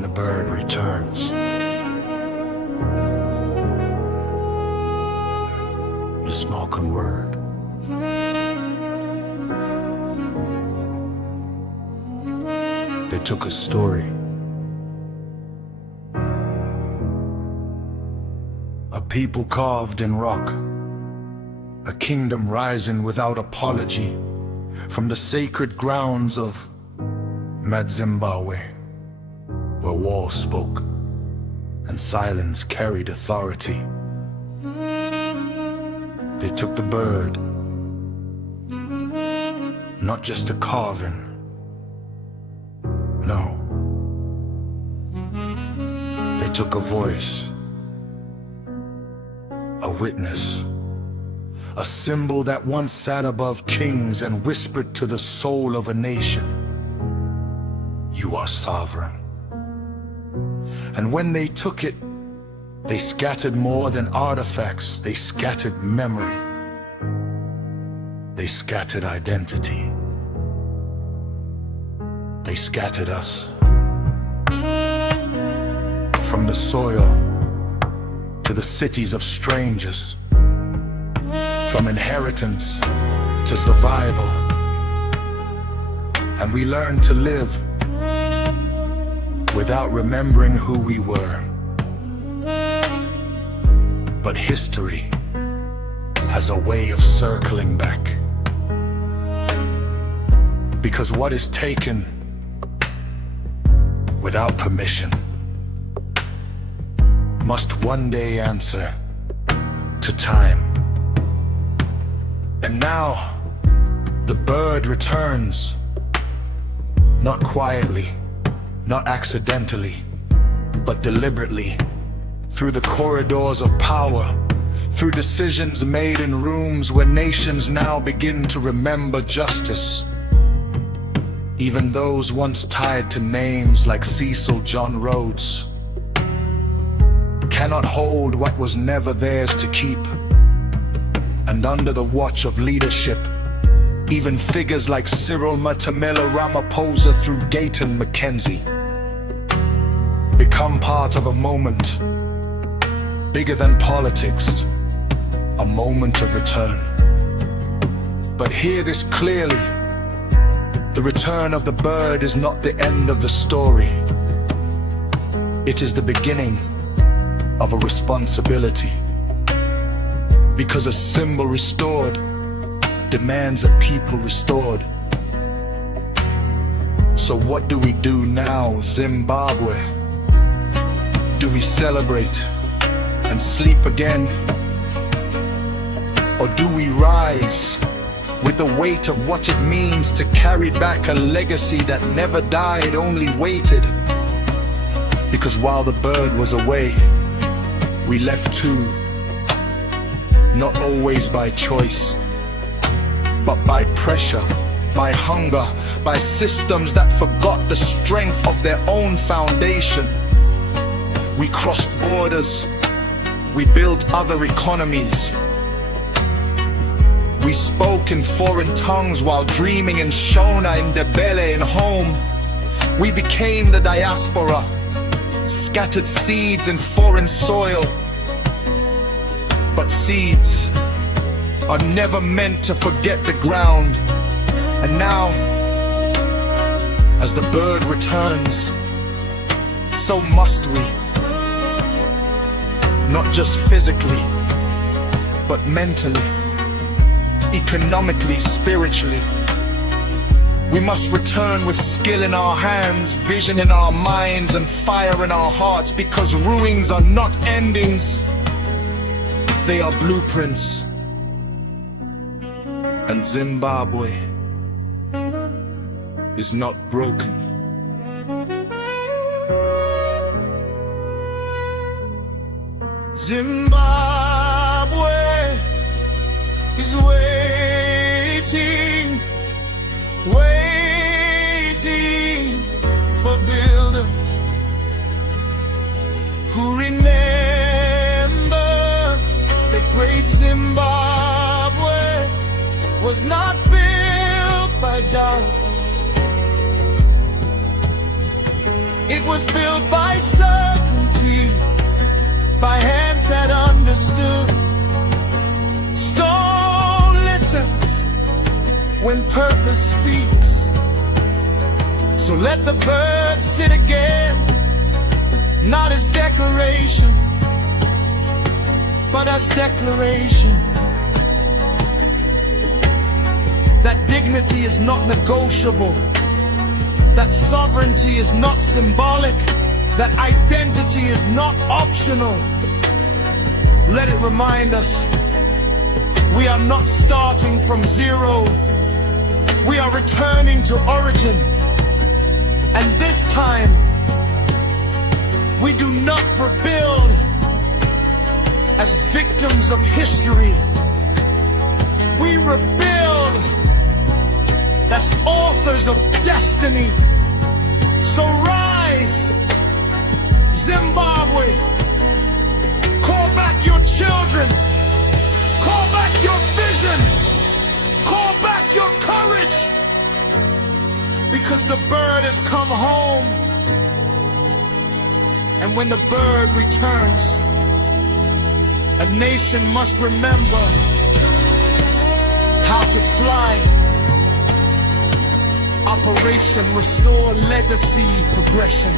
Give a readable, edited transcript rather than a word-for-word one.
when the bird returns. The spoken word. They took a story, a people carved in rock, a kingdom rising without apology from the sacred grounds of Madzimbahwe, where walls spoke and silence carried authority. They took the bird, not just a carving, no. They took a voice, a witness, a symbol that once sat above kings and whispered to the soul of a nation, "You are sovereign." And when they took it, they scattered more than artifacts. They scattered memory. They scattered identity. They scattered us. From the soil to the cities of strangers, from inheritance to survival. And we learned to live without remembering who we were. But history has a way of circling back. Because what is taken without permission must one day answer to time. And now the bird returns, not quietly, not accidentally, but deliberately, through the corridors of power, through decisions made in rooms where nations now begin to remember justice. Even those once tied to names like Cecil John Rhodes cannot hold what was never theirs to keep. And under the watch of leadership, even figures like Cyril Matamela Ramaphosa through Gayton Mackenzie become part of a moment bigger than politics, a moment of return. But hear this clearly, the return of the bird is not the end of the story. It is the beginning of a responsibility. Because a symbol restored demands a people restored. So what do we do now, Zimbabwe? Do we celebrate and sleep again? Or do we rise with the weight of what it means to carry back a legacy that never died, only waited? Because while the bird was away, we left too, not always by choice, but by pressure, by hunger, by systems that forgot the strength of their own foundation. We crossed borders, we built other economies. We spoke in foreign tongues while dreaming in Shona, in Ndebele, in home. We became the diaspora, scattered seeds in foreign soil. But seeds are never meant to forget the ground. And now, as the bird returns, so must we. Not just physically, but mentally, economically, spiritually. We must return with skill in our hands, vision in our minds, and fire in our hearts, because ruins are not endings, they are blueprints. And Zimbabwe is not broken. Zimbabwe is waiting, waiting for builders who remember the great Zimbabwe was not built by doubt. It was built by certainty, by hands that understood. Stone listens when purpose speaks. So let the birds sit again, not as decoration, but as declaration. That dignity is not negotiable, that sovereignty is not symbolic, that identity is not optional. Let it remind us, we are not starting from zero, we are returning to origin. And this time, we do not rebuild as victims of history. We rebuild as authors of destiny. So rise, Zimbabwe. Call back your children. Call back your vision. Call back your courage. Because the bird has come home. And when the bird returns, a nation must remember how to fly. Operation Restore Legacy Progression.